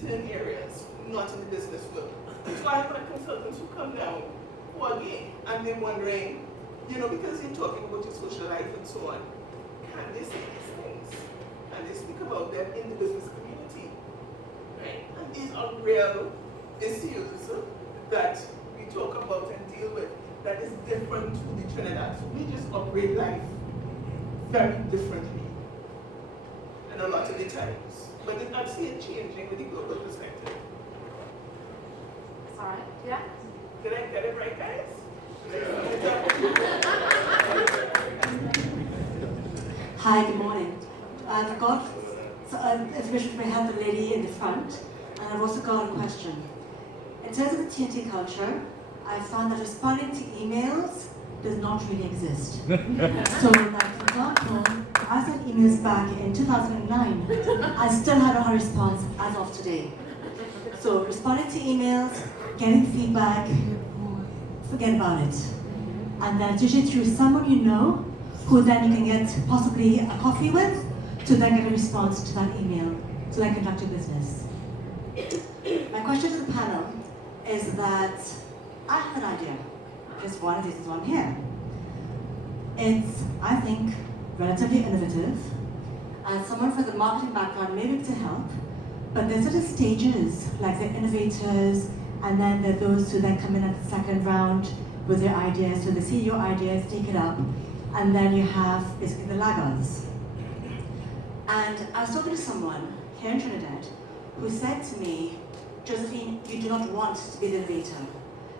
certain areas, not in the business world. So I have my consultants who come down who are gay, and they're wondering, because you're talking about your social life and so on, can they say these things? Can they speak about them in the business community? Right? And these are real issues that we talk about and deal with that is different to the Trinidad. So we just operate life very differently, and a lot of the times. But I see it changing with the global perspective. All right, yeah? Did I get it right, guys? Hi, good morning. I've got information from help the lady in the front, and I've also got a question. In terms of the TNT culture, I found that responding to emails does not really exist. So, like, for example, I sent emails back in 2009. I still haven't had a response as of today. So, responding to emails, getting feedback, forget about it. And then it's usually through someone you know, who then you can get possibly a coffee with, to then get a response to that email, to then conduct your business. My question to the panel is that I have an idea. Just one of these is one here. It's, I think, relatively innovative. As someone from the marketing background, maybe to help, but there's certain stages, like the innovators, and then there are those who then come in at the second round with their ideas. So they see your ideas, take it up, and then you have basically the laggards. And I was talking to someone here in Trinidad who said to me, Josephine, you do not want to be the innovator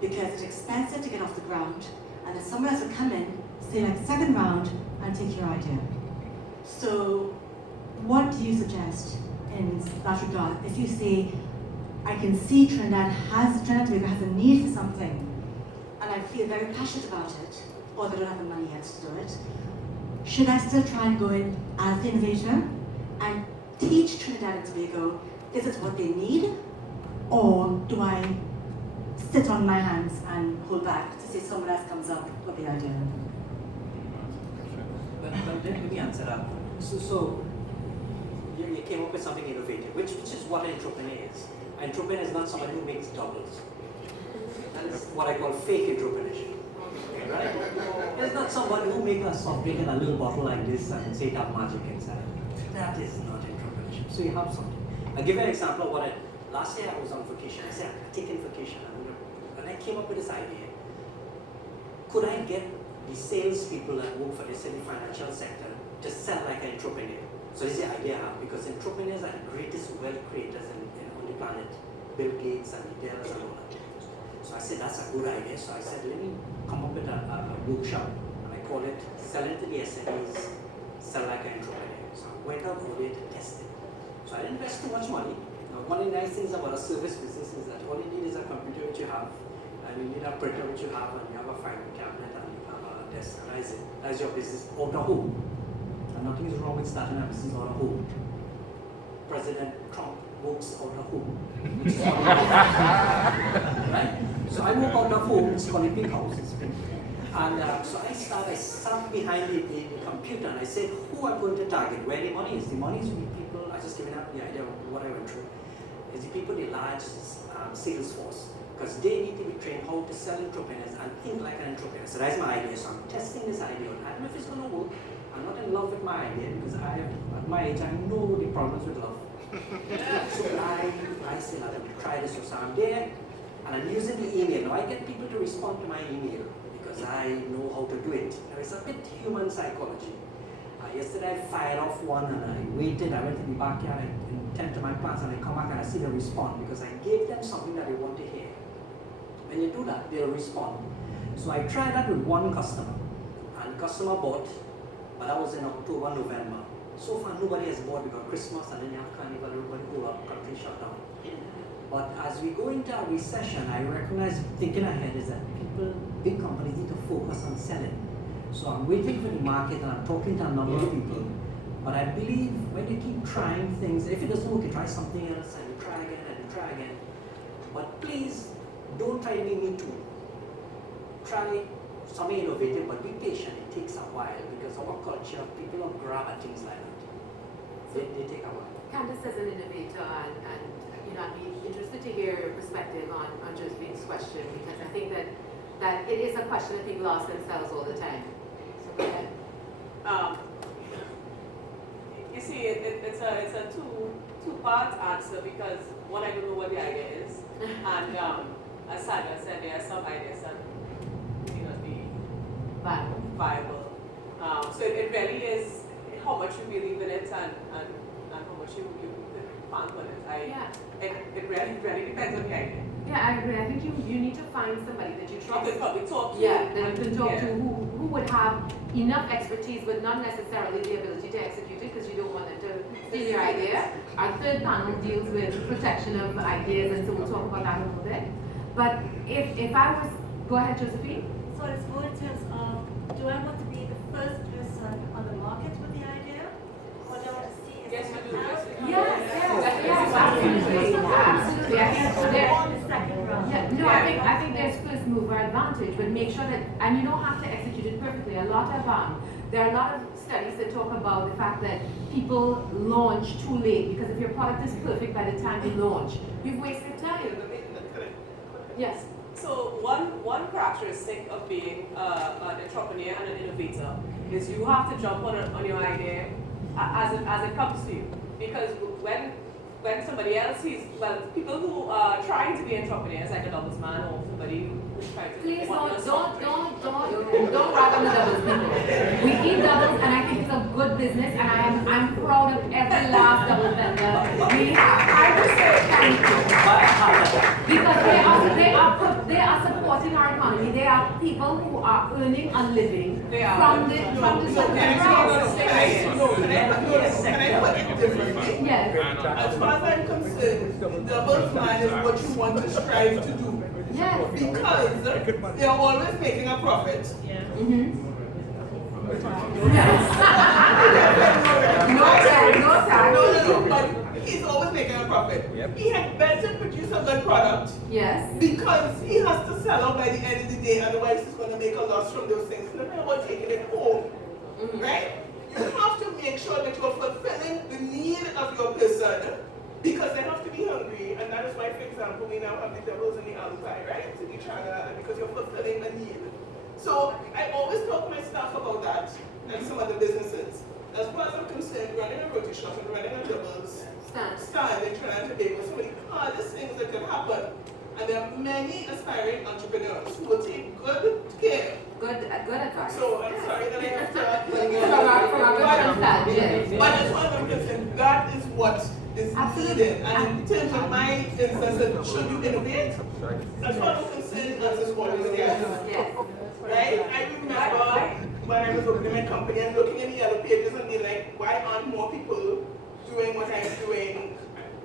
because it's expensive to get off the ground, and then someone else will come in, say like second round, and take your idea. So what do you suggest in that regard? If you say, I can see Trinidad has a need for something, and I feel very passionate about it, or they don't have the money yet to do it, should I still try and go in as the innovator and teach Trinidad and Tobago this is what they need, or do I sit on my hands and hold back to see someone else comes up with the idea? But let me answer that. So you came up with something innovative, which is what an entrepreneur is. An entrepreneur is not somebody who makes doubles. That is what I call fake entrepreneurship. Right? It's not somebody who makes a soft drink in a little bottle like this and say it have magic inside. That is not entrepreneurship. So you have something. I'll give you an example of what last year I was on vacation. I said, I'm taking vacation. And I came up with this idea. Could I get the salespeople that work for this in the financial sector to sell like an entrepreneur? So this is the idea I have, because entrepreneurs are the greatest wealth creators on the planet. Bill Gates and the Dells and all that. So I said, that's a good idea. So I said, let me come up with a workshop. And I call it Selling to the SMEs, Sell Like an Entrepreneur. So I went out all day to test it. So I didn't invest too much money. Now, one of the nice things about a service business is that all you need is a computer which you have, and you need a printer which you have, and you have a filing cabinet, and you have a desk, and that's it. That's your business out of home. And nothing is wrong with starting a business out of home. President Trump works out of home. Which is right? So I work out of home, it's called a big house. And so I sat behind the computer and I said, who I'm going to target, where the money is. The money is with people, I just given up the idea of what I went through. Is the people, the large sales force. Because they need to be trained how to sell entrepreneurs and think like an entrepreneur. So that's my idea. So I'm testing this idea. I don't know if it's going to work. I'm not in love with my idea because at my age, I know the problems with love. So I said, I'm going to try this. So I'm there and I'm using the email. Now I get people to respond to my email because I know how to do it. Now it's a bit human psychology. Yesterday I fired off one and I waited. I went to the backyard, I intend to my plants, and I come back and I see them respond because I gave them something that they want to hear. When you do that, they'll respond. So I tried that with one customer, and the customer bought, but that was in October, November. So far nobody has bought because Christmas and then you have Carnival, everybody whole country shut down. But as we go into a recession, I recognize thinking ahead is that people, big companies need to focus on selling. So I'm waiting for the market and I'm talking to a number of people. But I believe when you keep trying things, if it doesn't work, you try something else and you try again and you try again. But please, don't try to be me too. Try something innovative, but be patient. It takes a while because our culture, people don't grab at things like that. They take a while. Candace as an innovator and question, because I think that it is a question that people ask themselves all the time. So go ahead. You see, it's a two-part answer, because one, I don't know what the idea is, and as Sandra said, there are some ideas that may not be viable. So it really is how much you believe in it and how much you plan on it. It really depends on the idea. Yeah, I agree. I think you need to find somebody that you You trust. could probably talk to. Yeah, that you can talk Yeah. to who would have enough expertise, but not necessarily the ability to execute it, because you don't want them to steal your idea. Our third panel deals with protection of ideas, and so we'll talk about that a little bit. But if I was, go ahead, Josephine. So it's more in terms of, do I want to be the first person on the market with the idea? Or do I want to see if Yes, you do. someone else Yes, absolutely. Absolutely. I think there, on the second round? yeah, no, I think there's first mover advantage, but make sure that, and you don't have to execute it perfectly. There are a lot of studies that talk about the fact that people launch too late, because if your product is perfect by the time you launch, you've wasted time. Yes. So one characteristic of being an entrepreneur and an innovator is you have to jump on your idea as it comes to you. Because when somebody else sees, well, people who are trying to be entrepreneurs, like a doubles man or somebody who's trying to Please want don't to start rag on the doubles people. We eat doubles, and I think it's a good business, and I'm proud of every last double vendor we have. I would say thank you. Because they are supporting our economy. They are people who are earning a living from the Can I put it differently? Yes. As far as I'm concerned, double plan is what you want to strive to do. Yes. Because they're always making a profit. No, but he's always making a profit. He had better produce a good product. Yes. Because he has to sell out by the end of the day, otherwise he's going to make a loss from those things. No matter what, taking it home. Right? You have to make sure that you're fulfilling the need of your person, because they have to be hungry, and that is why, for example, we now have the doubles and the alpine, right? To be trying to, because you're fulfilling a need. So I always talk to my staff about that, and some other businesses. As far as I'm concerned, running a roti shop and running a doubles stand in Trinidad and Tobago is some of the hardest things that can happen. And there are many aspiring entrepreneurs who will take good care. Good advice. So I'm sorry that I have to but as far as I'm concerned, that is what is needed. And in terms of my instance, should you innovate? As far as I'm concerned, the answer is always yes. Right? I remember when I was opening my company and looking in the yellow pages and being like, why aren't more people doing what I'm doing?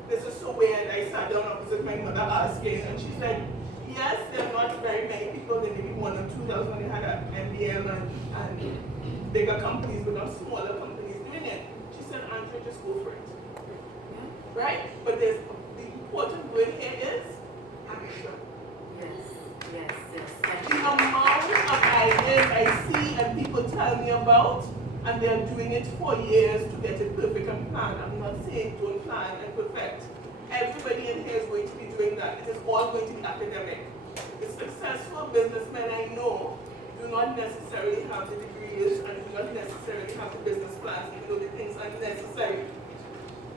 This is so weird. I sat down opposite my mother asking, and she said, yes, there are not very many people, there may be 1 or 2 thousand when they had an MBM and bigger companies, but not smaller companies doing it. She said, Andrea, just go for it. Right? But the important word here is action. Yes. The amount of ideas I see and people tell me about, and they're doing it for years to get it perfect and plan. I'm not saying don't plan and perfect. Everybody in here is going to be doing that. It is all going to be academic. The successful businessmen I know do not necessarily have the degrees and do not necessarily have the business plans, even though the things are necessary.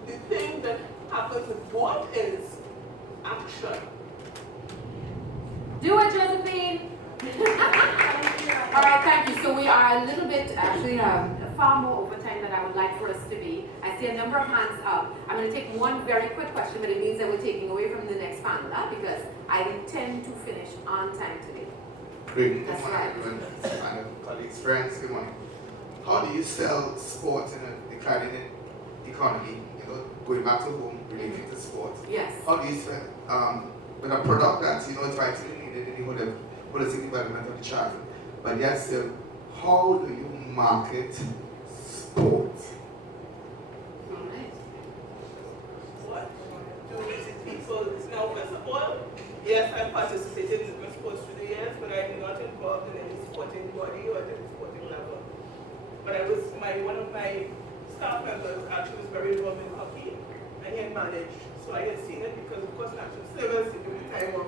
The thing that happens with both is action. Do it, Josephine. All right, thank you. So we are a little bit, actually, far more over time than I would like for us to be. I see a number of hands up. I'm going to take one very quick question, but it means that we're taking away from the next panel, because I intend to finish on time today. Good That's morning, right. and colleagues, friends, good morning. How do you sell sports in a declining economy, going back to home, related to sports? Yes. How do you sell with a product that's, it's vitally needed in the holistic development of the child, but yet still, how do you market sports? What do people now? First of all, yes, I participated in different sports through the years, but I'm not involved in any sporting body or at any sporting level. But one of my staff members actually was very involved in hockey, and he had managed, so I had seen it because of course national service, you do the time of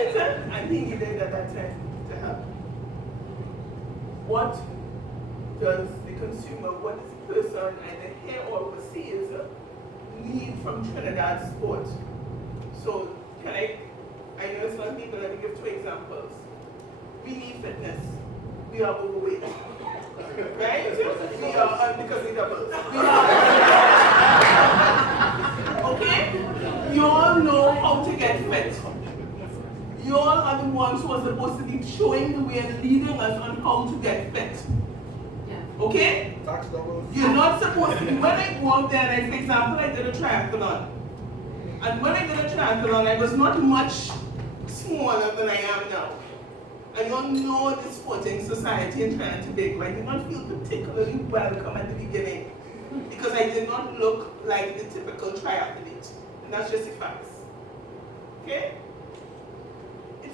Right? And he needed at that time to help. What does the consumer, what does the person either here or overseas need from Trinidad sport? So can I know some people, let me give 2 examples. We need fitness. We are overweight. Right? We are, because we double. We are, okay? You all know how to get fit. You all are the ones who are supposed to be showing the way and leading us on how to get fit. Okay? You're not supposed to be. When I go out there, and for example, I did a triathlon. And when I did a triathlon, I was not much smaller than I am now. I don't know the sporting society in Trinidad and Tobago. I did not feel particularly welcome at the beginning because I did not look like the typical triathlete. And that's just the facts. Okay? It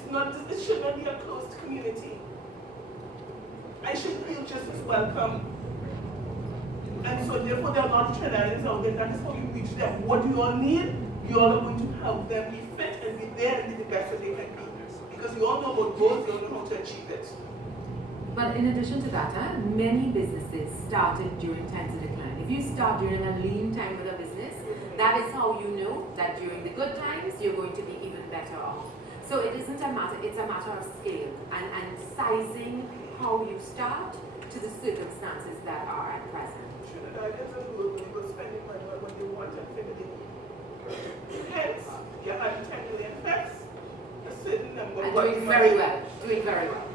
should not be a closed community. I should feel just as welcome. And so therefore there are a lot of Trinidadians out there. That is how you reach them. What do you all need? You all are going to help them be fit and be there and be the best that they can be. Because you all know about goals, you all know how to achieve it. But in addition to that, many businesses started during times of decline. If you start during a lean time with a business, that is how you know that during the good times, you're going to be even better off. So it isn't a matter, it's a matter of scale and sizing how you start to the circumstances that are at present. Trinidadians and globally will spending money on what they want and think they need. Hence, you have 10 million effects, a certain number. And doing very well, doing very well.